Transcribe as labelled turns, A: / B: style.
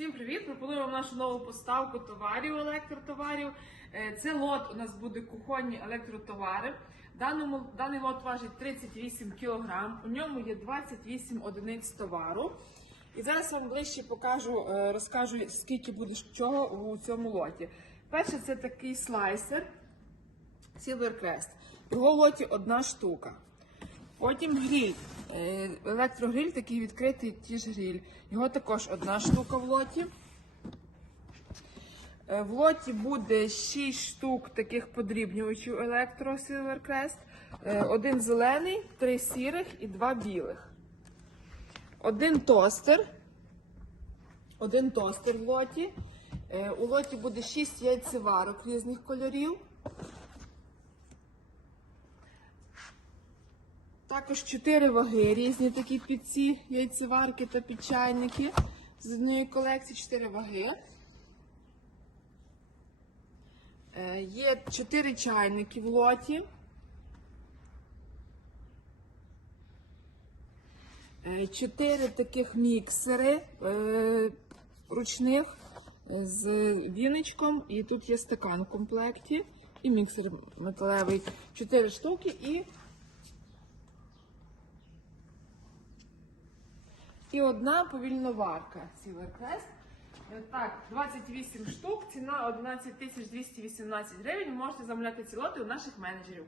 A: Всім привіт! Пропоную вам нашу нову поставку товарів, електротоварів. Е, Це лот у нас буде кухонні електротовари. Даному, даний лот важить 38 кг, у ньому є 28 одиниць товару. І зараз вам ближче покажу, е, розкажу, скільки буде чого у цьому лоті. Перше, це такий слайсер Silvercrest. Його в лоті одна штука. Потім гріль. Е, Електрогріль такий відкритий ті ж гріль. Його також одна штука в лоті. Е, В лоті буде 6 штук таких подрібнювачів електро Silvercrest. Е, Один зелений, три сірих і два білих. Один тостер. Один тостер в лоті. У лоті буде 6 яйцеварок різних кольорів. Також чотири ваги різні такі під ці яйцеварки та підчайники. З однієї колекції чотири ваги. Е, Є чотири чайники в лоті. Е, Чотири таких міксери е, ручних з віничком. І тут є стакан в комплекті. І міксер металевий. Чотири штуки і І одна повільноварка Silvercrest. Е, Так, 28 штук, ціна 11 218 гривень. Можете замовляти ці лоти у наших менеджерів.